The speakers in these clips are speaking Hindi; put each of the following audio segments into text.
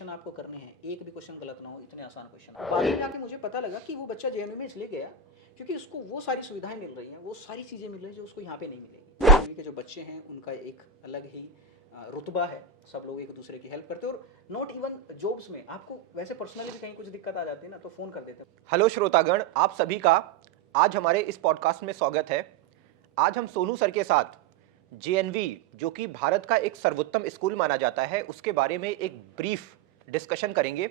क्वेश्चन आपको करने हैं, एक भी क्वेश्चन गलत ना हो, इतने आसान क्वेश्चन। बाद में आके मुझे पता लगा कि वो बच्चा जेएनयू में इसलिए गया क्योंकि उसको वो सारी सुविधाएं मिल रही हैं, वो सारी चीज़ें मिल रही हैं जो उसको यहाँ पे नहीं मिलेगी। जेएनयू के जो बच्चे हैं उनका एक अलग ही रुतबा है, सब लोग एक दूसरे की हेल्प करते हैं और नॉट इवन जॉब्स में आपको वैसे पर्सनली भी कहीं कुछ दिक्कत आ जाती है ना तो फ़ोन कर देते हैं। हेलो श्रोतागण, आप सभी का आज हमारे इस पॉडकास्ट में स्वागत है। आज हम सोनू सर के साथ जेएनवी, जो कि भारत का एक सर्वोत्तम स्कूल माना जाता है, उसके बारे में एक ब्रीफ डिस्कशन करेंगे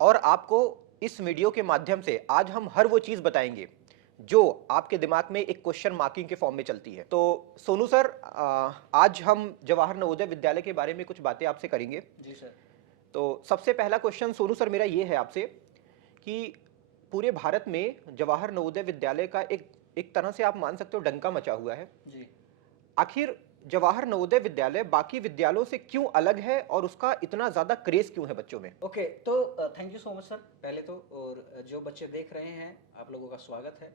और आपको इस वीडियो के माध्यम से आज हम हर वो चीज़ बताएंगे जो आपके दिमाग में एक क्वेश्चन मार्किंग के फॉर्म में चलती है। तो सोनू सर, आज हम जवाहर नवोदय विद्यालय के बारे में कुछ बातें आपसे करेंगे। जी सर। तो सबसे पहला क्वेश्चन सोनू सर मेरा ये है आपसे कि पूरे भारत में जवाहर नवोदय विद्यालय का एक तरह से आप मान सकते हो डंका मचा हुआ है जी। आखिर जवाहर नवोदय विद्यालय बाकी विद्यालयों से क्यों अलग है और उसका इतना ज्यादा क्रेज क्यों है बच्चों में? ओके, तो thank you so much sir पहले तो, और जो बच्चे देख रहे हैं आप लोगों का स्वागत है।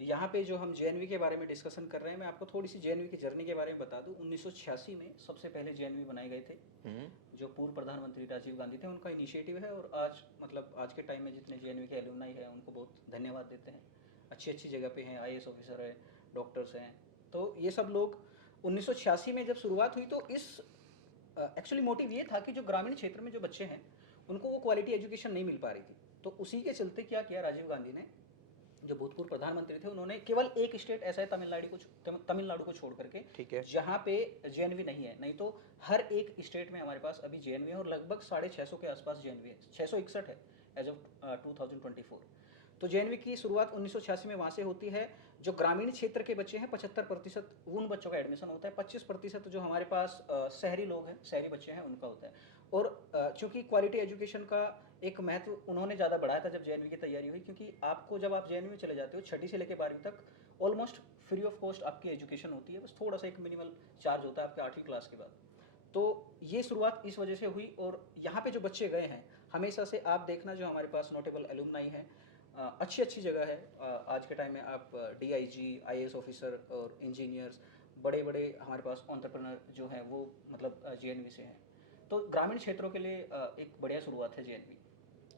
यहाँ पे जो हम जेएनवी के बारे में डिस्कशन कर रहे हैं, मैं आपको थोड़ी सी जेएनवी की जर्नी के बारे में बता दूं। 1986 में सबसे पहले जेएनवी बनाए गए थे, जो पूर्व प्रधानमंत्री राजीव गांधी थे, उनका इनिशिएटिव है। और आज मतलब आज के टाइम में जितने जेएनवी के एलुमनाई है उनको बहुत धन्यवाद देते हैं। अच्छी अच्छी जगह पे हैं, आईएएस ऑफिसर है, डॉक्टर्स हैं। तो ये सब लोग 1986 में जब शुरुआत हुई तो इस एक्चुअली मोटिव ये था कि जो ग्रामीण क्षेत्र में जो बच्चे हैं उनको वो क्वालिटी एजुकेशन नहीं मिल पा रही थी। तो उसी के चलते क्या किया राजीव गांधी ने, जो भूतपूर्व प्रधानमंत्री थे, उन्होंने केवल एक स्टेट ऐसा है तमिलनाडु को छोड़ करके, ठीक है, जहाँ पे जेएनवी नहीं है। नहीं तो हर एक स्टेट में हमारे पास अभी जेएनवी है और लगभग 650 के आसपास जेएनवी है, 661 है एज ऑफ 2024। तो जेएनवी की शुरुआत 1986 में वहाँ से होती है। जो ग्रामीण क्षेत्र के बच्चे हैं 75% उन बच्चों का एडमिशन होता है, 25% जो हमारे पास शहरी लोग हैं, शहरी बच्चे हैं, उनका होता है। और चूंकि क्वालिटी एजुकेशन का एक महत्व उन्होंने ज़्यादा बढ़ाया था जब जेएनवी की तैयारी हुई, क्योंकि आपको जब आप जेएनवी में चले जाते हो छठी से लेकर 12वीं तक ऑलमोस्ट फ्री ऑफ कॉस्ट आपकी एजुकेशन होती है। बस थोड़ा सा एक मिनिमल चार्ज होता है आपके 8वीं क्लास के बाद। तो ये शुरुआत इस वजह से हुई। और यहाँ पे जो बच्चे गए हैं हमेशा से, आप देखना जो हमारे पास नोटेबल एलुमनाई है, अच्छी अच्छी जगह है। आज के टाइम में आप डीआईजी, आईएएस ऑफिसर और इंजीनियर्स, बड़े बड़े हमारे पास एंटरप्रेन्योर जो हैं वो मतलब जेएनवी से हैं। तो ग्रामीण क्षेत्रों के लिए एक बढ़िया शुरुआत है जेएनवी।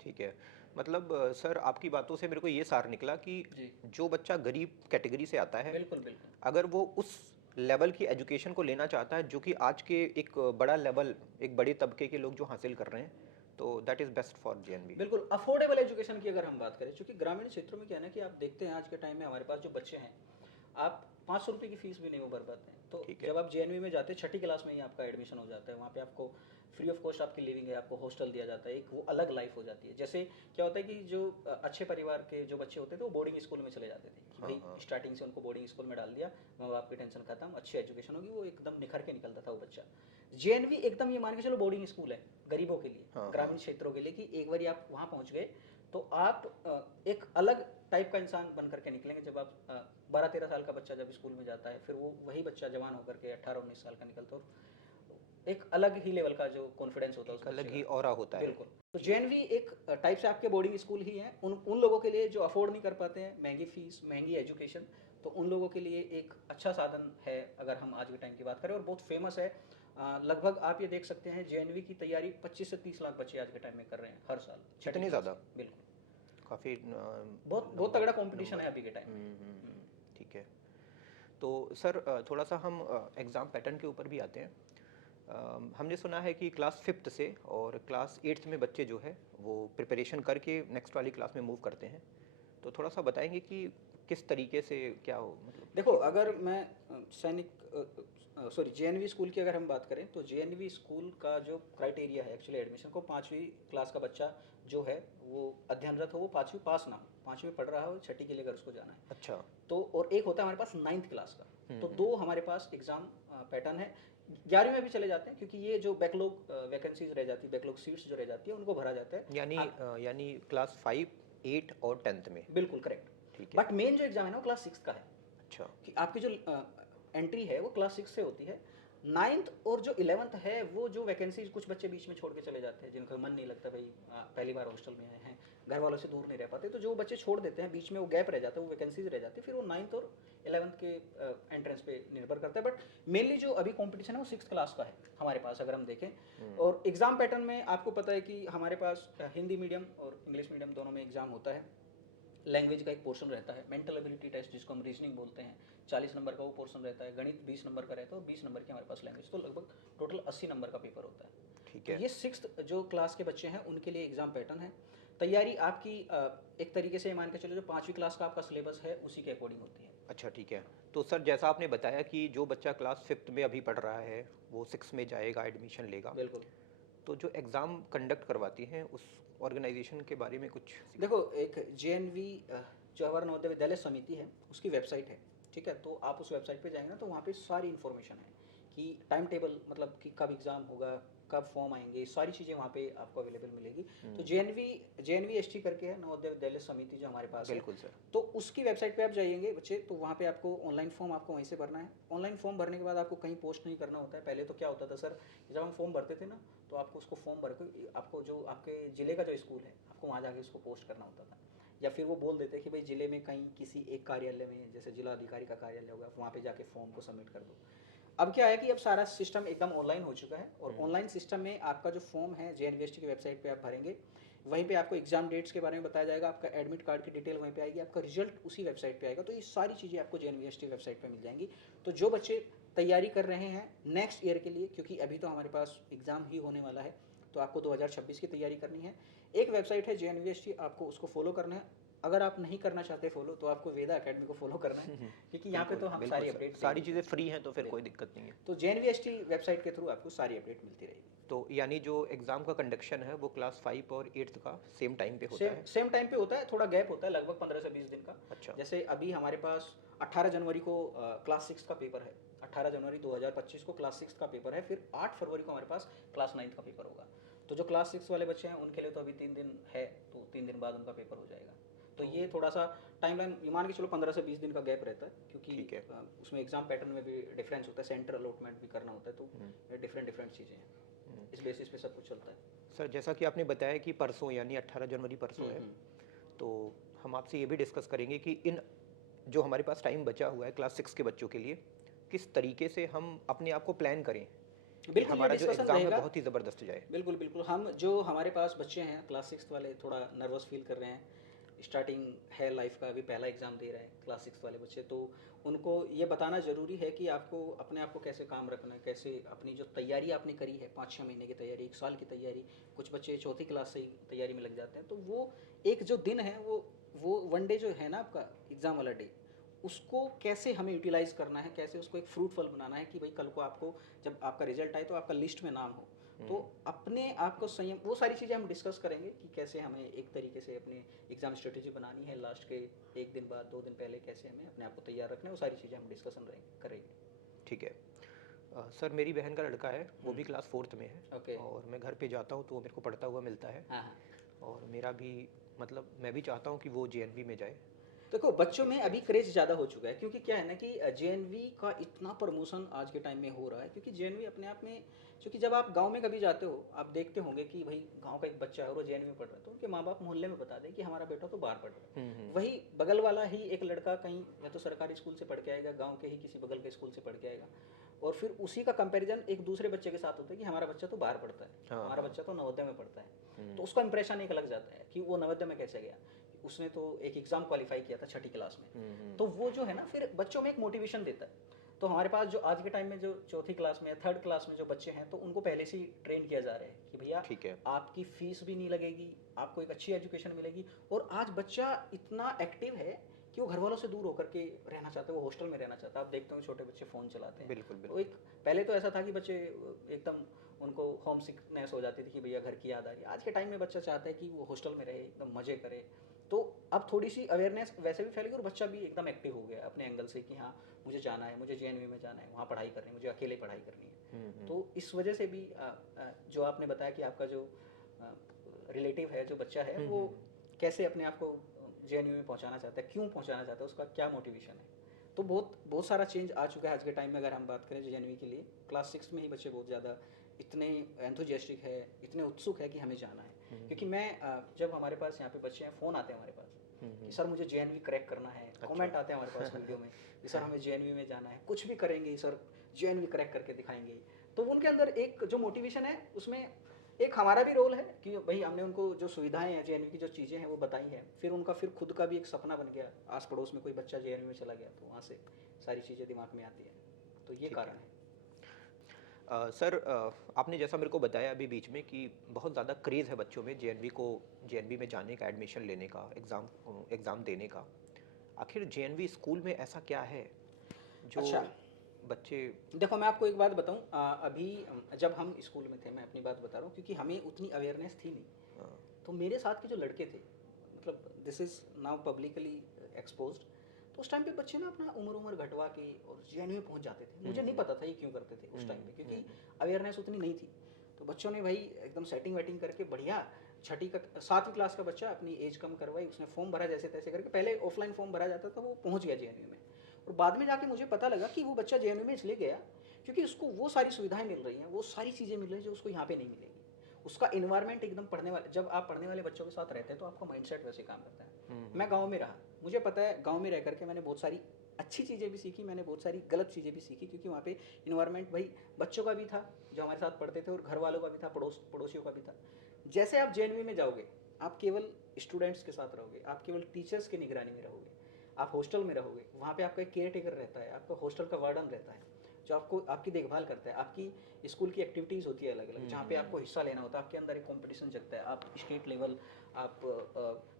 ठीक है। मतलब सर, आपकी बातों से मेरे को ये सार निकला कि जी जो बच्चा गरीब कैटेगरी से आता है, बिल्कुल बिल्कुल अगर वो उस लेवल की एजुकेशन को लेना चाहता है जो कि आज के एक बड़ा लेवल, एक बड़े तबके के लोग जो हासिल कर रहे हैं, तो that is best for JNV. बिल्कुल। अफोर्डेबल एजुकेशन की अगर हम बात करें, क्योंकि ग्रामीण क्षेत्रों में क्या है ना कि आप देखते हैं आज के टाइम में हमारे पास जो बच्चे हैं, आप 500 रुपये की फीस भी नहीं वो भर पाते हैं। तो ठीक है। जब आप जेएनवी में जाते हैं छठी क्लास में ही आपका एडमिशन हो जाता है, वहाँ पे आपको फ्री ऑफ कॉस्ट आपकी लिविंग है, आपको हॉस्टल दिया जाता है, एक वो अलग लाइफ हो जाती है। जैसे क्या होता है कि जो अच्छे परिवार के जो बच्चे होते थे वो बोर्डिंग स्कूल में चले जाते थे कि हाँ, भाई हाँ। स्टार्टिंग से उनको बोर्डिंग स्कूल में डाल दिया, माँ बाप की टेंशन खत्म, अच्छी एजुकेशन होगी, वो एकदम निखर के निकलता था वो बच्चा। जेएनवी एकदम ये मान के चलो बोर्डिंग स्कूल है गरीबों के लिए, हाँ, ग्रामीण हाँ। क्षेत्रों के लिए, कि एक बार आप वहाँ पहुँच गए तो आप एक अलग टाइप का इंसान बन करके निकलेंगे। जब आप 12-13 साल का बच्चा जब स्कूल में जाता है, फिर वो वही बच्चा जवान होकर के 18-19 साल का निकलता है, और एक अलग ही लेवल का जो कॉन्फिडेंस होता है उस एक अलग बच्चे ही का। ऑरा होता है। बिल्कुल। तो जेएनवी एक टाइप से आपके बोर्डिंग स्कूल ही है उन लोगों के लिए जो अफोर्ड नहीं कर पाते हैं महंगी फीस, महंगी एजुकेशन। तो उन लोगों के लिए एक अच्छा साधन है अगर हम आज के टाइम की बात करें, और बहुत फेमस है। लगभग आप ये देख सकते हैं जेएनवी की तैयारी 25 से 30 लाख बच्चे आज के टाइम में कर रहे हैं हर साल, छठी इतनी क्लास ज़्यादा? से। बिल्कुल, काफ़ी बहुत तगड़ा कंपटीशन है अभी के टाइम में। ठीक है। तो सर, थोड़ा सा हम एग्ज़ाम पैटर्न के ऊपर भी आते हैं। हमने सुना है कि क्लास 5th से और क्लास 8th में बच्चे जो है वो प्रिपरेशन करके नेक्स्ट वाली क्लास में मूव करते हैं। तो थोड़ा सा बताएंगे कि किस तरीके से क्या हो, मतलब देखो, चीज़ें अगर होती हैं। मैं जेएनवी स्कूल की अगर हम बात करें तो जेएनवी स्कूल का जो क्राइटेरिया है एक्चुअली एडमिशन को, 5वीं क्लास का बच्चा जो है वो अध्ययनरत हो, वो 5वीं पास ना हो, 5वीं पढ़ रहा हो, छठी के लिए अगर उसको जाना है अच्छा। तो। और एक होता है हमारे पास 9th क्लास का। तो हम्म। दो हमारे पास एग्जाम पैटर्न है। 11वीं में भी चले जाते हैं क्योंकि ये जो बैकलॉग वैकेंसीज रह जाती है, बैकलॉग सीट्स जो रह जाती है उनको भरा जाता है। यानी हाँ, यानी क्लास 5, 8 और 10th में। बिल्कुल करेक्ट। ठीक है। बट मेन जो एग्जाम है ना वो क्लास 6 का है, अच्छा। कि आपकी जो एंट्री है वो क्लास 6 से होती है। 9th और जो 11th है वो जो वैकेंसीज कुछ बच्चे बीच में छोड़ के चले जाते हैं, जिनका मन नहीं लगता, भाई पहली बार हॉस्टल में आए हैं, घर वालों से दूर नहीं रह पाते, तो जो बच्चे छोड़ देते हैं बीच में, वो गैप रह जाता है, वो वैकेंसीज रह जाती है, फिर वो 9th और 11th के एंट्रेंस पे निर्भर करता है, बट मेनली जो अभी कंपटीशन है वो 6th क्लास का है हमारे पास अगर हम देखें। और एग्ज़ाम पैटर्न में आपको पता है कि हमारे पास हिंदी मीडियम और इंग्लिश मीडियम दोनों में एग्ज़ाम होता है। लैंग्वेज का एक पोर्शन रहता है, मेंटल एबिलिटी टेस्ट जिसको हम रीजनिंग बोलते हैं, 40 नंबर का वो पोर्शन रहता है, गणित 20 नंबर का रहता है और 20 नंबर की हमारे पास लैंग्वेज, तो लगभग टोटल 80 नंबर का पेपर होता है। ठीक तो है। ये 6th जो क्लास के बच्चे हैं उनके लिए एग्ज़ाम पैटर्न है। तैयारी आपकी एक तरीके से मान के चलो जो 5वीं क्लास का आपका सिलेबस है उसी के अकॉर्डिंग होती है। अच्छा, ठीक है। तो सर जैसा आपने बताया कि जो बच्चा क्लास 5th में अभी पढ़ रहा है वो 6 में जाएगा, एडमिशन लेगा, बिल्कुल। तो जो एग्ज़ाम कंडक्ट करवाती हैं उस ऑर्गेनाइजेशन के बारे में कुछ? देखो, एक जेएनवी जो हमारा नवोदय विद्यालय समिति है उसकी वेबसाइट है, ठीक है। तो आप उस वेबसाइट पे जाएंगे ना तो वहाँ पे सारी इन्फॉर्मेशन है कि टाइम टेबल, मतलब कि कब एग्ज़ाम होगा, कब फॉर्म आएंगे, सारी चीज़ें वहाँ पे आपको अवेलेबल मिलेगी। तो जेएनवी एसटी करके है नवोदय विद्यालय समिति जो हमारे पास है, बिल्कुल सर। तो उसकी वेबसाइट पे आप जाइएंगे बच्चे, तो वहाँ पे आपको ऑनलाइन फॉर्म आपको वहीं से भरना है। ऑनलाइन फॉर्म भरने के बाद आपको कहीं पोस्ट नहीं करना होता है। पहले तो क्या होता था सर, जब हम फॉर्म भरते थे ना तो आपको उसको फॉर्म भर के आपको जो आपके ज़िले का जो स्कूल है आपको वहाँ जाके उसको पोस्ट करना होता था, या फिर वो बोल देते कि भाई ज़िले में कहीं किसी एक कार्यालय में, जैसे जिला अधिकारी का कार्यालय होगा, वहाँ पे जाके फॉर्म को सबमिट कर दो। अब क्या है कि अब सारा सिस्टम एकदम ऑनलाइन हो चुका है, और ऑनलाइन सिस्टम में आपका जो फॉर्म है जेएनवीएसटी की वेबसाइट पे आप भरेंगे, वहीं पे आपको एग्जाम डेट्स के बारे में बताया जाएगा, आपका एडमिट कार्ड की डिटेल वहीं पे आएगी, आपका रिजल्ट उसी वेबसाइट पे आएगा। तो ये सारी चीज़ें आपको जेएनवीएसटी वेबसाइट पे मिल जाएंगी। तो जो बच्चे तैयारी कर रहे हैं नेक्स्ट ईयर के लिए, क्योंकि अभी तो हमारे पास एग्ज़ाम ही होने वाला है, तो आपको 2026 की तैयारी करनी है। एक वेबसाइट है जेएनवीएसटी, आपको उसको फॉलो करना है। अगर आप नहीं करना चाहते फॉलो तो आपको वेदा अकेडमी को फॉलो करना है, क्योंकि यहाँ पे तो हम बिल्कुल सारी सर, अपडेट सारी चीज़ें फ्री हैं तो फिर कोई दिक्कत नहीं है। तो जेएनवीएसटी वेबसाइट के थ्रू आपको सारी अपडेट मिलती रहेगी। तो यानी जो एग्ज़ाम का कंडक्शन है वो क्लास 5 और 8th का सेम टाइम पे होता सेम है? सेम टाइम पे होता है, थोड़ा गैप होता है लगभग 15 से 20 दिन का। अच्छा। जैसे अभी हमारे पास 18 जनवरी को क्लास 6 का पेपर है, 18 जनवरी 2025 को क्लास 6 का पेपर है, फिर 8 फरवरी को हमारे पास क्लास 9 का पेपर होगा। तो जो क्लास 6 वाले बच्चे हैं उनके लिए तो अभी 3 दिन है, तो 3 दिन बाद उनका पेपर हो जाएगा। तो ये थोड़ा सा टाइमलाइन मान के चलो 15 से 20 दिन का गैप रहता है, क्योंकि ठीक है। उसमें एग्जाम पैटर्न में भी डिफरेंस होता है, सेंटर अलॉटमेंट भी करना होता है, तो डिफरेंट चीज़ें हैं, इस बेसिस पे सब कुछ चलता है। सर जैसा कि आपने बताया कि परसों यानी 18 जनवरी परसों है, तो हम आपसे ये भी डिस्कस करेंगे कि इन जो हमारे पास टाइम बचा हुआ है क्लास 6 के बच्चों के लिए, किस तरीके से हम अपने आप को प्लान करें कि बिल्कुल, ये हमारा जो डिस्कशन एग्ज़ाम है रहेगा। बहुत ही ज़बरदस्त जाए। बिल्कुल बिल्कुल, हम जो हमारे पास बच्चे हैं क्लास 6 वाले थोड़ा नर्वस फील कर रहे हैं, स्टार्टिंग है लाइफ का, अभी पहला एग्ज़ाम दे रहे हैं क्लास 6 वाले बच्चे, तो उनको ये बताना ज़रूरी है कि आपको अपने आप को कैसे काम रखना है, कैसे अपनी जो तैयारी आपने करी है 5-6 महीने की तैयारी, 1 साल की तैयारी, कुछ बच्चे चौथी क्लास से ही तैयारी में लग जाते हैं, तो वो एक जो दिन है वो वन डे जो है ना आपका एग्ज़ाम वाला डे, उसको कैसे हमें यूटिलाइज करना है, कैसे उसको एक फ्रूटफुल बनाना है कि भाई कल को आपको जब आपका रिजल्ट आए तो आपका लिस्ट में नाम हो। तो अपने आप को संयम, वो सारी चीज़ें हम डिस्कस करेंगे कि कैसे हमें एक तरीके से अपने एग्ज़ाम स्ट्रेटेजी बनानी है, लास्ट के 1 दिन बाद 2 दिन पहले कैसे हमें अपने आप को तैयार रखना है, वो सारी चीज़ें हम डिस्कशन करेंगे। ठीक है। सर मेरी बहन का लड़का है, वो भी क्लास 4th में है, ओके। और मैं घर पे जाता हूँ तो वो मेरे को पढ़ता हुआ मिलता है, हाँ हाँ। और मेरा भी मतलब मैं भी चाहता हूँ कि वो जेएनवी में जाए। देखो, बच्चों में अभी क्रेज ज़्यादा हो चुका है, क्योंकि क्या है ना कि जेएनवी का इतना प्रमोशन आज के टाइम में हो रहा है, क्योंकि जेएनवी अपने आप में, क्योंकि जब आप गांव में कभी जाते हो आप देखते होंगे कि भाई गांव का एक बच्चा है और वो जेएनवी में पढ़ रहा है, तो उनके माँ बाप मोहल्ले में बता दें कि हमारा बेटा तो बाहर पढ़ रहा है। वही बगल वाला ही एक लड़का कहीं या तो सरकारी स्कूल से पढ़ के आएगा, गाँव के ही किसी बगल के स्कूल से पढ़ के आएगा, और फिर उसी का कंपैरिजन एक दूसरे बच्चे के साथ होता है कि हमारा बच्चा तो बाहर पढ़ता है, हाँ, हमारा हाँ। बच्चा तो नवोदय में पढ़ता है। तो उसका इंप्रेशन एक अलग जाता है कि वो नवोदय में कैसे गया, उसने तो एक एग्ज़ाम क्वालिफाई किया था 6ठी क्लास में। तो वो जो है ना फिर बच्चों में एक मोटिवेशन देता है। तो हमारे पास जो आज के टाइम में जो चौथी क्लास में या 3rd क्लास में जो बच्चे हैं, तो उनको पहले से ही ट्रेन किया जा रहा है कि भैया ठीक है। आपकी फीस भी नहीं लगेगी, आपको एक अच्छी एजुकेशन मिलेगी। और आज बच्चा इतना एक्टिव है कि वो घर वालों से दूर होकर के रहना चाहता है, वो हॉस्टल में रहना चाहता है। आप देखते हो छोटे बच्चे फ़ोन चलाते हैं। बिल्कुल तो बिल्कुल। एक पहले तो ऐसा था कि बच्चे एकदम उनको होम सिकनेस हो जाती थी कि भैया घर की याद आ रही है। आज के टाइम में बच्चा चाहता है कि वो हॉस्टल में रहे, एकदम मज़े करे। तो अब थोड़ी सी अवेयरनेस वैसे भी फैलेगी और बच्चा भी एकदम एक्टिव हो गया अपने एंगल से कि हाँ मुझे जाना है, मुझे जेएनवी में जाना है, वहाँ पढ़ाई करनी है, मुझे अकेले पढ़ाई करनी है। तो इस वजह से भी जो आपने बताया कि आपका जो रिलेटिव है, जो बच्चा है, वो कैसे अपने आप को जेएनयू में पहुंचाना चाहता है, क्यों पहुंचाना चाहता है, उसका क्या मोटिवेशन है। तो बहुत सारा चेंज आ चुका है आज के टाइम में। अगर हम बात करें जेएनयू के लिए, क्लास 6 में ही बच्चे बहुत ज़्यादा इतने एंथुजियास्टिक है, इतने उत्सुक है कि हमें जाना है। क्योंकि मैं जब हमारे पास यहाँ पे बच्चे हैं, फ़ोन आते हैं हमारे पास कि सर मुझे जेएनवी क्रैक करना है। कमेंट आते हैं हमारे पास वीडियो में कि सर हमें जेएनवी में जाना है, कुछ भी करेंगे सर, जेएनवी क्रैक करके दिखाएंगे। तो उनके अंदर एक जो मोटिवेशन है उसमें एक हमारा भी रोल है कि भाई हमने उनको जो सुविधाएं हैं जेएनवी की, जो चीज़ें हैं वो बताई हैं, फिर उनका फिर खुद का भी एक सपना बन गया। आस पड़ोस में कोई बच्चा जेएनवी में चला गया तो वहाँ से सारी चीज़ें दिमाग में आती हैं, तो ये कारण है। सर, आपने जैसा मेरे को बताया अभी बीच में कि बहुत ज़्यादा क्रेज़ है बच्चों में जेएनवी में जाने का, एडमिशन लेने का, एग्ज़ाम देने का। आखिर जेएनवी स्कूल में ऐसा क्या है जो अच्छा, बच्चे। देखो मैं आपको एक बात बताऊं, अभी जब हम स्कूल में थे, मैं अपनी बात बता रहा हूँ क्योंकि हमें उतनी अवेयरनेस थी नहीं। हाँ, तो मेरे साथ के जो लड़के थे, मतलब this is now publicly exposed, तो उस टाइम पे बच्चे ना अपना उम्र घटवा के और जेएनयू में पहुंच जाते थे। मुझे नहीं पता था ये क्यों करते थे उस टाइम पे, क्योंकि अवेयरनेस उतनी नहीं थी। तो बच्चों ने भाई एकदम सेटिंग वेटिंग करके बढ़िया, छठी का 7वीं क्लास का बच्चा अपनी एज कम करवाई, उसने फॉर्म भरा जैसे तैसे करके। पहले ऑफलाइन फॉर्म भरा जाता था, वो पहुंच गया जेएनयू में। और बाद में जाके मुझे पता लगा कि वो बच्चा जेएनयू में इसलिए गया क्योंकि उसको वो सारी सुविधाएं मिल रही हैं, वो सारी चीज़ें मिल रही हैं जो उसको यहाँ पे नहीं मिलेगी। उसका इन्वायरमेंट एकदम पढ़ने वाले, जब आप पढ़ने वाले बच्चों के साथ रहते हैं तो आपका माइंडसेट वैसे काम करता है। मैं गांव में रहा, मुझे पता है गांव में रह करके मैंने बहुत सारी अच्छी चीज़ें भी सीखी, मैंने बहुत सारी गलत चीज़ें भी सीखी, क्योंकि वहाँ पे इन्वायरमेंट भाई बच्चों का भी था जो हमारे साथ पढ़ते थे और घर वालों का भी था, पड़ोसियों का भी था। जैसे आप जेएनवी में जाओगे, आप केवल स्टूडेंट्स के साथ रहोगे, आप केवल टीचर्स की निगरानी में रहोगे, आप हॉस्टल में रहोगे, वहाँ पे आपका एक केयर टेकर रहता है, आपका हॉस्टल का वार्डन रहता है जो आपको आपकी देखभाल करता है। आपकी स्कूल की एक्टिविटीज़ होती है अलग अलग, जहाँ पे आपको हिस्सा लेना होता है, आपके अंदर एक कंपटीशन जगता है, आप स्टेट लेवल, आप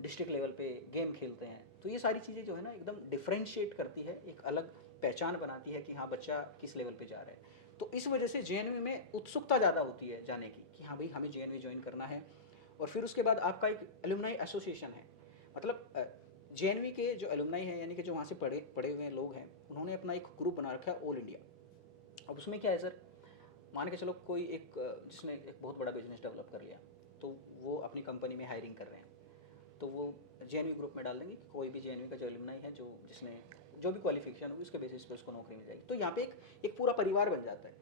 डिस्ट्रिक्ट लेवल पे गेम खेलते हैं। तो ये सारी चीज़ें जो है ना एकदम डिफ्रेंशिएट करती है, एक अलग पहचान बनाती है कि हाँ बच्चा किस लेवल पे जा रहा है। तो इस वजह से जेएनवी में उत्सुकता ज़्यादा होती है जाने की कि हाँ भाई हमें जेएनवी ज्वाइन करना है। और फिर उसके बाद आपका एक एलुमनाई एसोसिएशन है, मतलब जेएनवी के जो एलुमनाई हैं, यानी कि जो वहाँ से पढ़े पढ़े हुए लोग हैं, उन्होंने अपना एक ग्रुप बना रखा है ऑल इंडिया। अब उसमें क्या है सर, मान के चलो कोई एक जिसने एक बहुत बड़ा बिजनेस डेवलप कर लिया, तो वो अपनी कंपनी में हायरिंग कर रहे हैं, तो वो जेएनवी ग्रुप में डाल देंगे कि कोई भी जेएनवी का जो एलुमनाई है, जो जिसने जो भी क्वालिफिकेशन होगी उसके बेसिस पे उसको नौकरी मिल जाएगी। तो यहाँ पे एक पूरा परिवार बन जाता है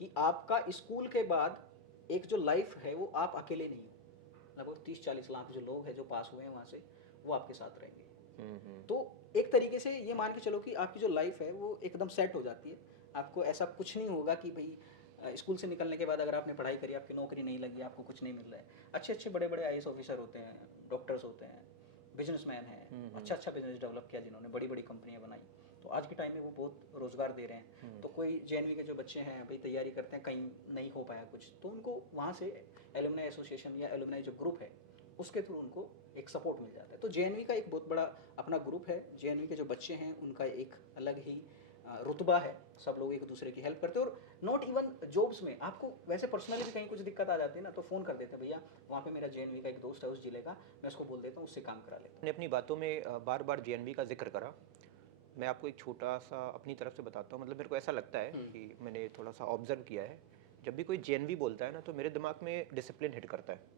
कि आपका स्कूल के बाद एक जो लाइफ है वो आप अकेले नहीं हो। लगभग 30-40 लाख जो लोग हैं जो पास हुए हैं वहाँ से, वो आपके साथ रहेंगे। तो एक तरीके से ये मान के चलो कि आपकी जो लाइफ है वो एकदम सेट हो जाती है। आपको ऐसा कुछ नहीं होगा कि भाई स्कूल से निकलने के बाद अगर आपने पढ़ाई करी, आपकी नौकरी नहीं लगी, आपको कुछ नहीं मिल रहा है। अच्छे अच्छे बड़े बड़े आईएएस ऑफिसर होते हैं, डॉक्टर्स होते हैं, बिजनेसमैन हैं, अच्छा अच्छा बिजनेस डेवलप किया जिन्होंने, बड़ी बड़ी कंपनियां बनाई, तो आज के टाइम में वो बहुत रोजगार दे रहे हैं। तो कोई जेएनवी के जो बच्चे हैं भाई तैयारी करते हैं, कहीं नहीं हो पाया कुछ, तो उनको वहाँ से एलुमनाई एसोसिएशन या एलुमनाई जो ग्रुप है उसके थ्रू उनको एक सपोर्ट मिल जाता है। तो जेएनवी का एक बहुत बड़ा अपना ग्रुप है। जेएनवी के जो बच्चे हैं उनका एक अलग ही रुतबा है, सब लोग एक दूसरे की हेल्प करते हैं। और नॉट इवन जॉब्स में, आपको वैसे पर्सनली भी कहीं कुछ दिक्कत आ जाती है ना, तो फ़ोन कर देते हैं, भैया वहाँ पे मेरा जेएनवी का एक दोस्त है उस जिले का, मैं उसको बोल देता हूँ, उससे काम करा लेता आपने अपनी बातों में बार बार जेएनवी का जिक्र करा। मैं आपको एक छोटा सा अपनी तरफ से बताता हूँ। मतलब मेरे को ऐसा लगता है कि मैंने थोड़ा सा ऑब्जर्व किया है, जब भी कोई जेएनवी बोलता है ना तो मेरे दिमाग में डिसिप्लिन हिट करता है।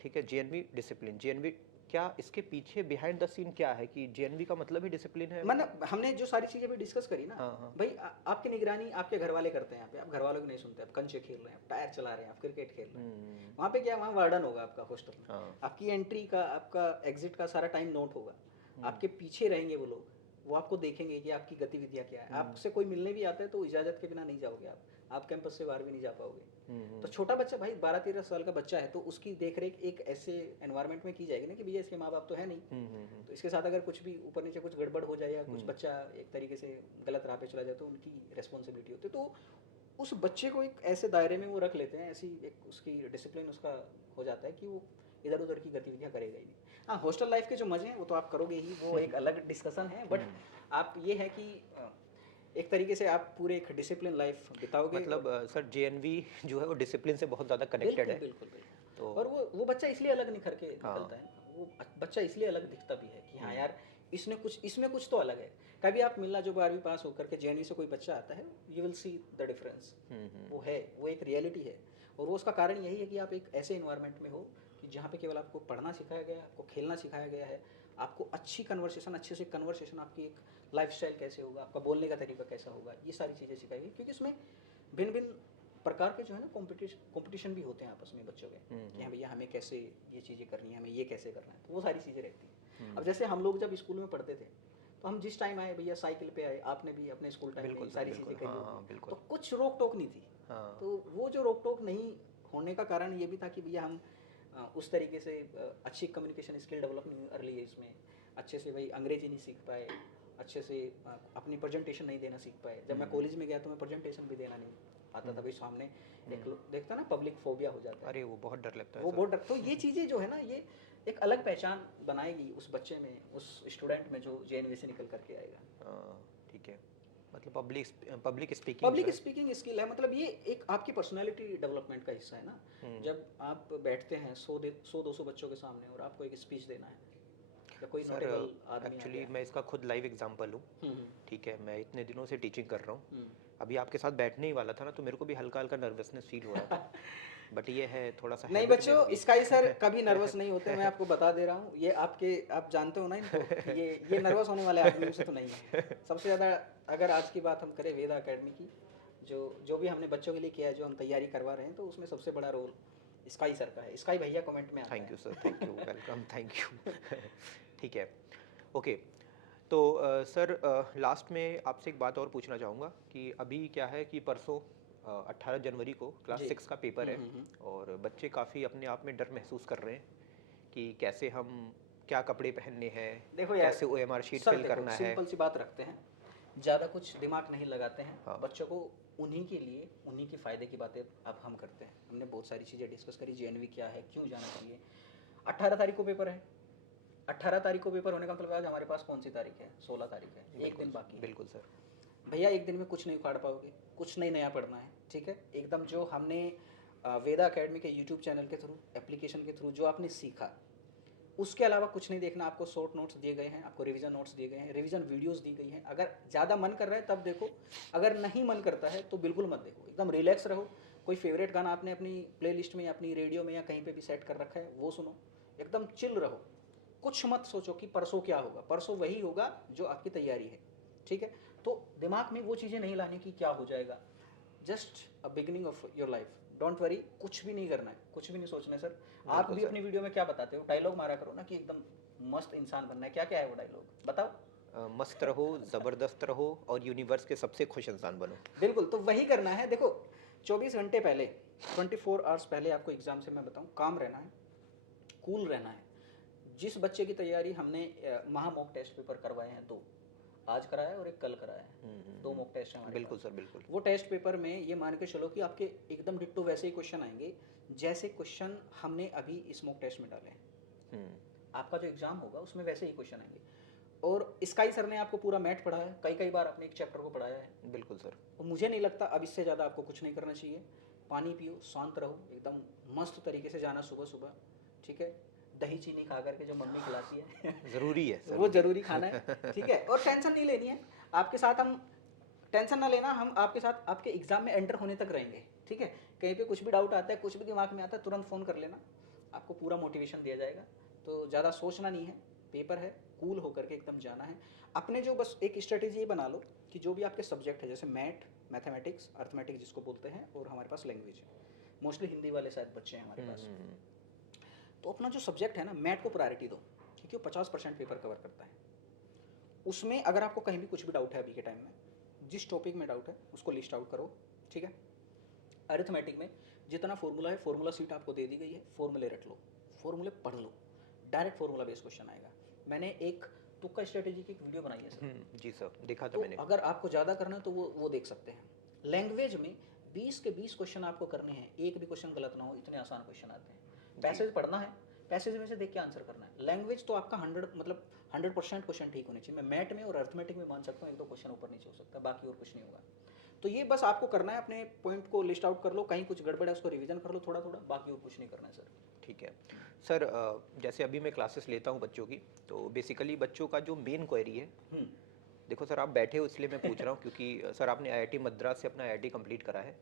ठीक है, जेएनवी डिसिप्लिन, जेएनवी क्या इसके पीछे बिहाइंड द सीन क्या है कि जेएनवी का मतलब ही डिसिप्लिन है? है। मतलब हमने जो सारी चीज़ें भी डिस्कस करी ना, हाँ हाँ। भाई आपकी निगरानी आपके घर वाले करते हैं। यहाँ पे आप घर वालों की नहीं सुनते, आप कंचे खेल रहे हैं, आप टायर चला रहे हैं, आप क्रिकेट खेल रहे हैं, वहाँ पे क्या, वहाँ वार्डन होगा आपका हॉस्टल में, हाँ। आपकी एंट्री का आपका एग्जिट का सारा टाइम नोट होगा, आपके पीछे रहेंगे वो लोग, वो आपको देखेंगे कि आपकी गतिविधियाँ क्या है। आपसे कोई मिलने भी आता है तो इजाज़त के बिना नहीं जाओगे आप कैंपस से बाहर भी नहीं जा पाओगे। तो छोटा बच्चा भाई 12-13 साल का बच्चा है, तो उसकी देख रेख एक ऐसे एनवायरनमेंट में की जाएगी ना कि भैया इसके माँ बाप तो है नहीं, तो इसके साथ अगर कुछ भी ऊपर नीचे कुछ गड़बड़ हो जाए या कुछ बच्चा एक तरीके से गलत राह पे चला जाए तो उनकी रिस्पॉन्सिबिलिटी होती है। तो उस बच्चे को एक ऐसे दायरे में वो रख लेते हैं, ऐसी एक उसकी डिसिप्लिन उसका हो जाता है कि वो इधर उधर की गतिविधियाँ करेगा ही नहीं। हाँ, हॉस्टल लाइफ के जो मजे हैं वो तो आप करोगे ही, वो एक अलग डिस्कशन है, बट आप ये है कि एक तरीके से आप पूरे एक डिसिप्लिन लाइफ बिताओगे। मतलब सर जेएनवी जो है वो डिसिप्लिन से बहुत ज़्यादा कनेक्टेड बिल्कुल है। बिल्कुल बिल्कुल। तो और वो बच्चा इसलिए अलग निखर के हाँ। निकलता है ना, वो बच्चा इसलिए अलग दिखता भी है कि हाँ यार इसमें कुछ तो अलग है। कभी आप मिलना जो 12वीं पास होकर के जेएनवी से कोई बच्चा आता है, you will see the difference. वो है, वो एक रियलिटी है। और वो उसका कारण यही है कि आप एक ऐसे इन्वायरमेंट में हो कि जहाँ पे केवल आपको पढ़ना सिखाया गया है, आपको खेलना सिखाया गया है, आपको अच्छे से कन्वर्सेशन, आपकी एक लाइफस्टाइल कैसे होगा, आपका बोलने का तरीका कैसा होगा, ये सारी चीज़ें सिखाई गई। क्योंकि इसमें भिन्न भिन्न प्रकार के जो है ना कंपटीशन भी होते हैं आपस में बच्चों के, कि हाँ भैया हमें कैसे ये चीज़ें करनी है, हमें ये कैसे करना है, तो वो सारी चीज़ें रहती हैं। अब जैसे हम लोग जब स्कूल में पढ़ते थे तो हम जिस टाइम आए भैया साइकिल पे आए, आपने भी अपने स्कूल टाइम में बिल्कुल ये सर, सारी बिल्कुल, चीज़ें करी हाँ, होंगी। हाँ, बिल्कुल। तो कुछ रोक टोक नहीं थी। हाँ, तो वो जो रोक टोक नहीं होने का कारण ये भी था कि भैया हम उस तरीके से अच्छी कम्युनिकेशन स्किल डेवलप नहीं हुई अर्ली एज में, अच्छे से भाई अंग्रेजी नहीं सीख पाए, अच्छे से अपनी प्रेजेंटेशन नहीं देना सीख पाए। जब मैं कॉलेज में गया तो मैं प्रेजेंटेशन भी देना नहीं आता था भाई, सामने एक देखता ना पब्लिक फोबिया हो जाता है, अरे वो बहुत डर लगता है वो सर। बहुत डर। तो ये चीज़ें जो है ना, ये एक अलग पहचान बनाएगी उस बच्चे में, उस स्टूडेंट में जो जेएनवी से निकल करके आएगा। हाँ, ठीक है, मतलब public speaking public sir. Speaking skill है, मतलब ये एक आपकी पर्सनालिटी डेवलपमेंट का हिस्सा है ना। जब आप बैठते हैं 100-200 बच्चों के सामने और आपको एक स्पीच देना है या कोई सर नोटेबल आदमी आ एक्चुअली गया। मैं इसका खुद लाइव एग्जांपल हूँ। हम्म ठीक है, मैं इतने दिनों से टीचिंग कर रहा हूँ। हम्म अभी आपके साथ बैठने ही वाला था ना, तो मेरे को भी हल्का हल्का नर्वसनेस फील हो रहा था। बट ये है थोड़ा सा नहीं हैबिट में बच्चों, होगी। स्काई सर कभी नर्वस नहीं होते, मैं आपको बता दे रहा हूँ। ये आपके, आप जानते हो ना इनको, कि ये नर्वस होने वाले आदमियों से तो नहीं है। सबसे ज़्यादा अगर आज की बात हम करें वेदा एकेडमी की, जो जो भी हमने बच्चों के लिए किया है, जो हम तैयारी करवा रहे हैं, तो उसमें सबसे बड़ा रोल स्काई सर का है। स्काई भैया कमेंट में आता थैंक यू है। Sir, thank you, welcome, thank you. ठीक है, ओके। तो सर लास्ट में आपसे एक बात और पूछना चाहूँगा कि अभी क्या है कि परसों 18 जनवरी को क्लास जी। 6 का पेपर है, और बच्चे काफ़ी अपने आप में डर महसूस कर रहे हैं कि कैसे हम, क्या कपड़े पहनने हैं, देखो यार कैसे ओएमआर शीट सर, फिल देखो करना है। सिंपल सी बात रखते हैं, ज़्यादा कुछ दिमाग नहीं लगाते हैं। हाँ। बच्चों को उन्हीं के लिए, उन्हीं के फ़ायदे की बातें अब हम करते हैं। हमने बहुत सारी चीज़ें डिस्कस करी, जेएनवी क्या है, क्यों जाना चाहिए। 18 तारीख को पेपर है। 18 तारीख को पेपर होने का मतलब आज हमारे पास कौन सी तारीख है? 16 तारीख है। एक बिल्कुल, दिन बाकी है। बिल्कुल सर। भैया एक दिन में कुछ नहीं उखाड़ पाओगे, कुछ नहीं नया पढ़ना है, ठीक है। एकदम जो हमने वेदा एकेडमी के यूट्यूब चैनल के थ्रू, एप्लीकेशन के थ्रू जो आपने सीखा, उसके अलावा कुछ नहीं देखना। आपको शॉर्ट नोट्स दिए गए हैं, आपको रिवीजन नोट्स दिए गए हैं, रिवीजन वीडियोस दी गई हैं। अगर ज़्यादा मन कर रहा है तब देखो, अगर नहीं मन करता है तो बिल्कुल मत देखो। एकदम रिलैक्स रहो। कोई फेवरेट गाना आपने अपनी प्लेलिस्ट में या अपनी रेडियो में या कहीं पे भी सेट कर रखा है, वो सुनो। एकदम चिल रहो। कुछ मत सोचो कि परसों क्या होगा। परसों वही होगा जो आपकी तैयारी है, ठीक है। तो दिमाग में वो चीज़ें नहीं लानी कि क्या हो जाएगा। Just a beginning of your life. Don't worry, कुछ भी नहीं करना है, कुछ भी नहीं सोचना है सर। आप बिल्कुल भी सर। अपनी वीडियो में क्या बताते हो? डायलॉग मारा करो ना कि एकदम मस्त इंसान बनना है। क्या क्या है वो डायलॉग, बताओ। मस्त रहो, ज़बरदस्त रहो, और यूनिवर्स के सबसे खुश इंसान बनो। बिल्कुल, तो वही करना है। देखो 24 घंटे पहले, 24 आवर्स पहले आपको एग्जाम से मैं बताऊं, काम रहना है, कूल रहना है। जिस बच्चे की तैयारी हमने महा मॉक टेस्ट पेपर करवाए हैं, 2 आज कराया है और एक कल कराया है। 2 मॉक टेस्ट हैं हमारे बिल्कुल पास। सर, बिल्कुल। वो टेस्ट पेपर में ये मान के चलो कि आपके एकदम डिट्टो वैसे ही क्वेश्चन आएंगे जैसे क्वेश्चन हमने अभी इस मॉक टेस्ट में डाले हैं। हम्म, आपका जो एग्जाम होगा उसमें वैसे ही क्वेश्चन आएंगे। और स्काई सर ने आपको पूरा मैथ पढ़ाया है, कई कई बार अपने एक चैप्टर को पढ़ाया है। बिल्कुल सर। तो मुझे नहीं लगता अब इससे ज़्यादा आपको कुछ नहीं करना चाहिए। पानी पियो, शांत रहो, एकदम मस्त तरीके से जाना सुबह सुबह, ठीक है। दही चीनी खा करके जो मम्मी खिलाती है ज़रूरी है वो सर। ज़रूरी खाना है, ठीक है। और टेंशन नहीं लेनी है। आपके साथ हम, टेंशन ना लेना, हम आपके साथ आपके एग्ज़ाम में एंटर होने तक रहेंगे, ठीक है। कहीं पे कुछ भी डाउट आता है, कुछ भी दिमाग में आता है, तुरंत फ़ोन कर लेना, आपको पूरा मोटिवेशन दिया जाएगा। तो ज़्यादा सोचना नहीं है, पेपर है, कूल होकर के एकदम जाना है। अपने जो बस एक स्ट्रेटेजी ये बना लो कि जो भी आपके सब्जेक्ट है, जैसे मैथ, मैथमेटिक्स, अर्थमेटिक्स जिसको बोलते हैं, और हमारे पास लैंग्वेज है, मोस्टली हिंदी वाले शायद बच्चे हैं हमारे पास। तो अपना जो सब्जेक्ट है ना, मैथ को प्रायोरिटी दो, क्योंकि वो 50% पेपर कवर करता है। उसमें अगर आपको कहीं भी कुछ भी डाउट है अभी के टाइम में, जिस टॉपिक में डाउट है उसको लिस्ट आउट करो, ठीक है। अरिथमेटिक में जितना फॉर्मूला है, फॉर्मूला सीट आपको दे दी गई है, फॉर्मूले रट लो, फॉर्मूले पढ़ लो, डायरेक्ट फॉर्मूला बेस्ड क्वेश्चन आएगा। मैंने एक तुक्का स्ट्रेटेजी की एक वीडियो बनाई है सर, जी सर, देखा था तो मैंने। अगर आपको ज़्यादा करना है तो वो देख सकते हैं। लैंग्वेज में 20 के 20 क्वेश्चन आपको करने हैं, एक भी क्वेश्चन गलत ना हो, इतने आसान क्वेश्चन आते हैं। पैसेज पढ़ना है, पैसेज में से देख के आंसर करना है। लैंग्वेज तो आपका 100% क्वेश्चन ठीक होने चाहिए। मैं मैथ में और अर्थमेटिक में मान सकता हूँ 1-2 क्वेश्चन ऊपर नीचे हो सकता है, बाकी और कुछ नहीं होगा। तो ये बस आपको करना है, अपने पॉइंट को लिस्ट आउट कर लो, कहीं कुछ गड़बड़ है उसको रिवीजन कर लो थोड़ा थोड़ा, बाकी और कुछ नहीं करना है सर। ठीक है सर। जैसे अभी मैं क्लासेस लेता हूँ बच्चों की, तो बेसिकली बच्चों का जो मेन क्वेरी है, देखो सर आप बैठे हो इसलिए मैं पूछ रहा हूँ, क्योंकि सर आपने आईआईटी मद्रास से अपना आईआईटी कंप्लीट करा है,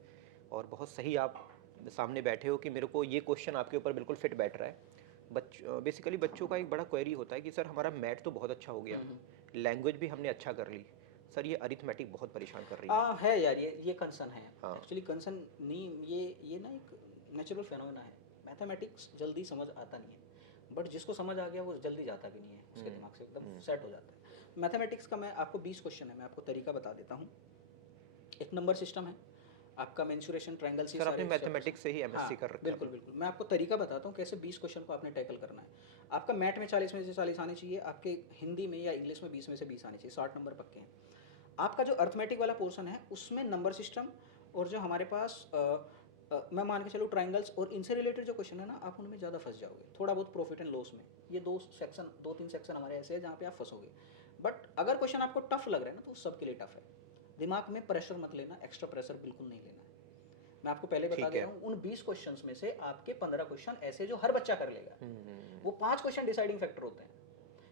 और बहुत सही आप सामने बैठे हो कि मेरे को ये क्वेश्चन आपके ऊपर बिल्कुल फिट बैठ रहा है। बेसिकली बच्चों का एक बड़ा क्वेरी होता है कि सर हमारा मैथ तो बहुत अच्छा हो गया, लैंग्वेज भी हमने अच्छा कर ली, सर ये अरिथमेटिक बहुत परेशान कर रही है। है यार, ये कंसर्न है। हाँ। एक्चुअली कंसर्न नहीं, ये ना एक नेचुरल फेनोमेना है। मैथमेटिक्स जल्दी समझ आता नहीं है। बट जिसको समझ आ गया वो जल्दी जाता भी नहीं है, उसके दिमाग से एकदम सेट हो जाता है। मैथमेटिक्स का मैं आपको 20 क्वेश्चन है, मैं आपको तरीका बता देता हूँ। एक नंबर सिस्टम है, आपका मेंसुरेशन ट्रायंगल से सर आपने सारे मैथमेटिक्स से ही हाँ एमएससी कर रखा है बिल्कुल बिल्कुल, मैं आपको तरीका बताता हूँ कैसे 20 क्वेश्चन को आपने टैकल करना है। आपका मैथ में 40 में से 40 आने चाहिए, आपके हिंदी में या इंग्लिश में 20 में से 20 आने चाहिए, 60 नंबर पक्के हैं। आपका जो अर्थमेटिक वाला पोर्शन है उसमें नंबर सिस्टम और जो हमारे पास मैं मान के चलूँ ट्राइंगल्स और इनसे रिलेटेड जो क्वेश्चन है ना, आप उनमें ज़्यादा फंस जाओगे, थोड़ा बहुत प्रॉफिट एंड लॉस में। ये दो तीन सेक्शन हमारे ऐसे हैं जहाँ पे आप फंसोगे। बट अगर क्वेश्चन आपको टफ लग रहा है ना, तो सबके लिए टफ है। दिमाग में प्रेशर मत लेना, एक्स्ट्रा प्रेशर बिल्कुल नहीं लेना है। मैं आपको पहले बता ठीक दे है। रहा हूँ, उन 20 क्वेश्चंस में से आपके 15 क्वेश्चन ऐसे जो हर बच्चा कर लेगा। वो 5 क्वेश्चन डिसाइडिंग फैक्टर होते हैं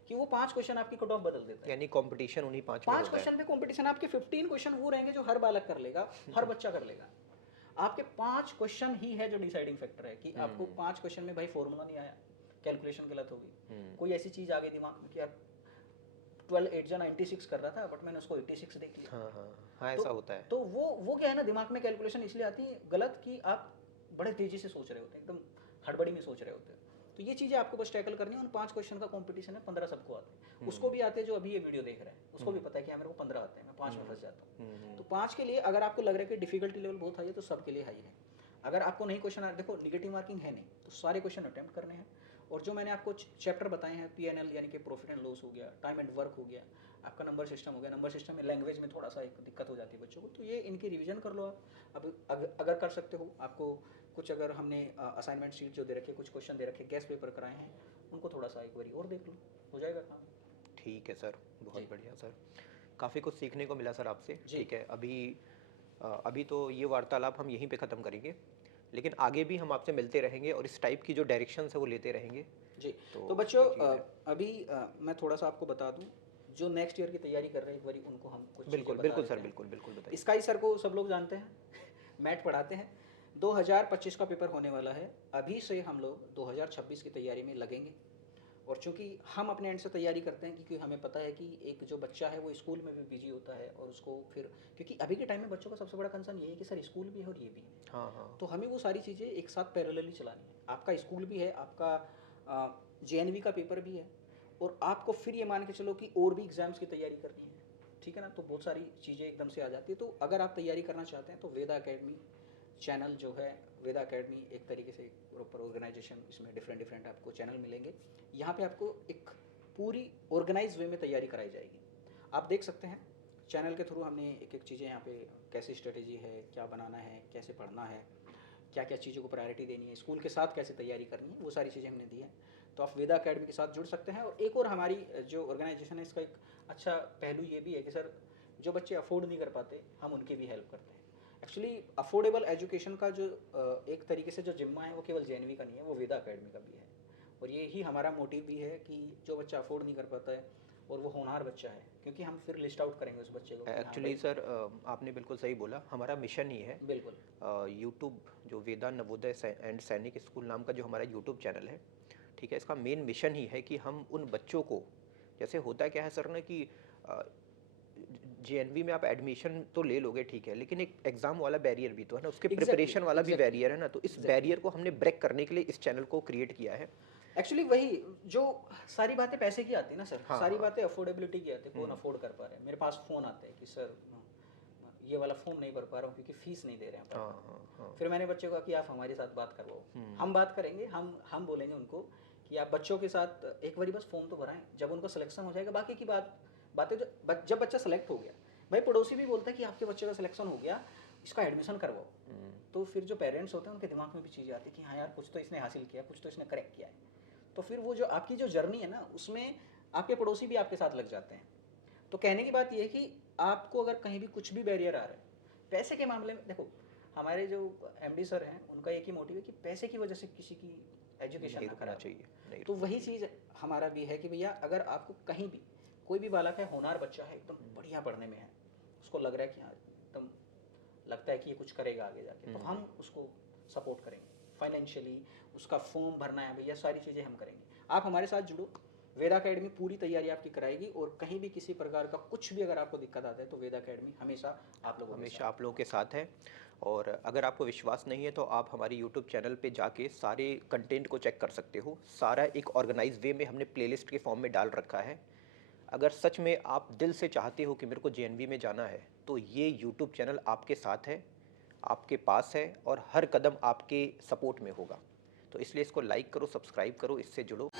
कि वो 5 क्वेश्चन आपकी कट ऑफ बदल देता है। यानी कंपटीशन उन्हीं 5 में 5 होता है। क्वेश्चन में कंपटीशन, आपके 15 क्वेश्चन वो रहेंगे जो हर बालक कर लेगा, हर बच्चा कर लेगा। आपके 5 क्वेश्चन ही है जो डिसाइडिंग फैक्टर है कि आपको 5 क्वेश्चन में भाई फॉर्मूला नहीं आया, कैलकुलेशन गलत होगी, कोई ऐसी चीज आ गई दिमाग में कि यार 12 8 जा 96 कर रहा था बट मैंने उसको 86 देख लिया। हाँ हाँ हाँ, तो ऐसा होता है। तो वो क्या है ना, दिमाग में कैलकुलेशन इसलिए आती है गलत कि आप बड़े तेजी से सोच रहे होते हैं, एकदम हड़बड़ी में सोच रहे होते हैं। तो ये चीज़ें आपको बस टैकल करनी है। उन 5 क्वेश्चन का कंपटीशन है, 15 सबको आते हैं। उसको भी आते हैं जो अभी ये वीडियो देख रहे हैं, उसको भी पता है कि हाँ मेरे को 15 आते हैं, मैं 5 में फंस जाता हूँ। तो 5 के लिए अगर आपको लग रहा है कि डिफिकल्टी लेवल बहुत हाई है, तो सबके लिए हाई है। अगर आपको नहीं क्वेश्चन आ, देखो निगेटिव मार्किंग है नहीं, तो सारे क्वेश्चन अटेम्प्ट करने हैं। और जो मैंने आपको चैप्टर बताए हैं, PNL यानी कि प्रॉफिट एंड लॉस हो गया, टाइम एंड वर्क हो गया, आपका नंबर सिस्टम हो गया। नंबर सिस्टम में लैंग्वेज में थोड़ा सा एक दिक्कत हो जाती है बच्चों को, तो ये इनकी रिवीजन कर लो आप। अब अगर कर सकते हो, आपको कुछ अगर हमने असाइनमेंट शीट जो दे रखे, कुछ क्वेश्चन दे रखे, गेस्ट पेपर कराए हैं, उनको थोड़ा सा एक बारी और देख लो, हो जाएगा काम। ठीक है सर, बहुत जी बढ़िया सर। काफ़ी कुछ सीखने को मिला सर आपसे। जी ठीक है, अभी तो ये वार्तालाप हम यहीं पे ख़त्म करेंगे, लेकिन आगे भी हम आपसे मिलते रहेंगे और इस टाइप की जो डायरेक्शन है वो लेते रहेंगे। जी। तो तो बच्चों ये चीज़ है। अभी मैं थोड़ा सा आपको बता दूं, जो नेक्स्ट ईयर की तैयारी कर रहे हैं एक बारी उनको हम कुछ चीज़ें बिल्कुल बता बिल्कुल देते सर, हैं। बिल्कुल बिल्कुल बताइए। स्काई सर को सब लोग जानते हैं, मैथ पढ़ाते हैं। 2025 का पेपर होने वाला है, अभी से हम लोग 2026 की तैयारी में लगेंगे। और चूंकि हम अपने एंड से तैयारी करते हैं, क्योंकि हमें पता है कि एक जो बच्चा है वो स्कूल में भी बिजी होता है, और उसको फिर क्योंकि अभी के टाइम में बच्चों का सबसे बड़ा कंसर्न ये है कि सर स्कूल भी है और ये भी है। हाँ हाँ। तो हमें वो सारी चीज़ें एक साथ पैरेलली चलानी है। आपका स्कूल भी है, आपका JNV का पेपर भी है, और आपको फिर ये मान के चलो कि और भी एग्जाम्स की तैयारी करनी है, ठीक है ना। तो बहुत सारी चीज़ें एकदम से आ जाती है। तो अगर आप तैयारी करना चाहते हैं तो वेदा अकेडमी चैनल जो है, वेदा अकेडमी एक तरीके से प्रॉपर ऑर्गेनाइजेशन, इसमें डिफरेंट आपको चैनल मिलेंगे। यहाँ पे आपको एक पूरी ऑर्गेनाइज वे में तैयारी कराई जाएगी। आप देख सकते हैं चैनल के थ्रू हमने एक एक चीज़ें यहाँ पे, कैसी स्ट्रेटेजी है, क्या बनाना है, कैसे पढ़ना है, क्या क्या चीज़ों को प्रायोरिटी देनी है, स्कूल के साथ कैसे तैयारी करनी है, वो सारी चीज़ें हमने दी हैं। तो आप वेदा अकेडमी के साथ जुड़ सकते हैं। और एक और हमारी जो ऑर्गेनाइजेशन है, इसका एक अच्छा पहलू ये भी है कि सर जो बच्चे अफोर्ड नहीं कर पाते, हम उनकी भी हेल्प करते हैं। एक्चुअली अफोर्डेबल एजुकेशन का जो एक तरीके से जो जिम्मा है, वो केवल JNV का नहीं है, वो वेदा अकेडमी का भी है। और ये ही हमारा मोटिव भी है कि जो बच्चा अफोर्ड नहीं कर पाता है और वो होनहार बच्चा है, क्योंकि हम फिर लिस्ट आउट करेंगे उस बच्चे को कि हाँ एक्चुअली भाई। सर आपने बिल्कुल सही बोला, हमारा मिशन ही है। बिल्कुल यूट्यूब जो वेदा नवोदय एंड सैनिक स्कूल नाम का जो हमारा यूट्यूब चैनल है, ठीक है, इसका मेन मिशन ही है कि हम उन बच्चों को, जैसे होता क्या है सर ना कि JNV में आप एडमिशन तो ले लोगे ठीक है, लेकिन एक एग्ज़ाम वाला बैरियर भी तो है ना, उसके प्रिपरेशन वाला भी बैरियर है ना, तो इस बैरियर को हमने ब्रेक करने के लिए इस चैनल को क्रिएट किया है। एक्चुअली वही जो सारी बातें पैसे की आती है ना सर, हाँ सारी हाँ। बातें अफोर्डेबिलिटी की आती है। कौन अफोर्ड कर पा रहा है, मेरे पास फ़ोन आते हैं कि सर ये वाला फॉर्म नहीं भर पा रहा हूँ क्योंकि फीस नहीं दे रहे हैं। हाँ हाँ हाँ। फिर मैंने बच्चे को कहा कि आप हमारे साथ बात करवाओ, हम बात करेंगे, हम बोलेंगे उनको कि आप बच्चों के साथ एक बारी बस फॉर्म तो भराएं। जब उनको सिलेक्शन हो जाएगा, बाकी की बातें जब बच्चा सेलेक्ट हो गया, भाई पड़ोसी भी बोलता है कि आपके बच्चे का सिलेक्शन हो गया, इसका एडमिशन करवाओ। तो फिर जो पेरेंट्स होते हैं उनके दिमाग में भी चीज़ें आती है कि हाँ यार कुछ तो इसने हासिल किया, कुछ तो इसने करेक्ट किया है। तो फिर वो जो आपकी जो जर्नी है ना, उसमें आपके पड़ोसी भी आपके साथ लग जाते हैं। तो कहने की बात यह है कि आपको अगर कहीं भी कुछ भी बैरियर आ रहा है पैसे के मामले में, देखो हमारे जो MD सर हैं उनका एक ही मोटिव है कि पैसे की वजह से किसी की एजुकेशन नहीं ना रुकना खराब हो। चाहिए, नहीं तो रुकना वही चाहिए। चीज़ हमारा भी है कि भैया अगर आपको कहीं भी कोई भी बालक है, होनहार बच्चा है, एकदम बढ़िया पढ़ने में है, उसको लग रहा है कि हाँ एकदम लगता है कि ये कुछ करेगा आगे जाके, तो हम उसको सपोर्ट करेंगे फाइनेंशियली। उसका फॉर्म भरना है भैया, सारी चीज़ें हम करेंगे। आप हमारे साथ जुड़ो, वेदा अकेडमी पूरी तैयारी आपकी कराएगी। और कहीं भी किसी प्रकार का कुछ भी अगर आपको दिक्कत आता है तो वेदा अकेडमी हमेशा आप लोगों के हमेशा साथ। आप लोगों के साथ है। और अगर आपको विश्वास नहीं है तो आप हमारे यूट्यूब चैनल पे जाके सारे कंटेंट को चेक कर सकते हो। सारा एक ऑर्गेनाइज वे में हमने प्लेलिस्ट के फॉर्म में डाल रखा है। अगर सच में आप दिल से चाहते हो कि मेरे को जेएनवी में जाना है तो ये यूट्यूब चैनल आपके साथ है, आपके पास है और हर कदम आपके सपोर्ट में होगा। तो इसलिए इसको लाइक करो, सब्सक्राइब करो, इससे जुड़ो।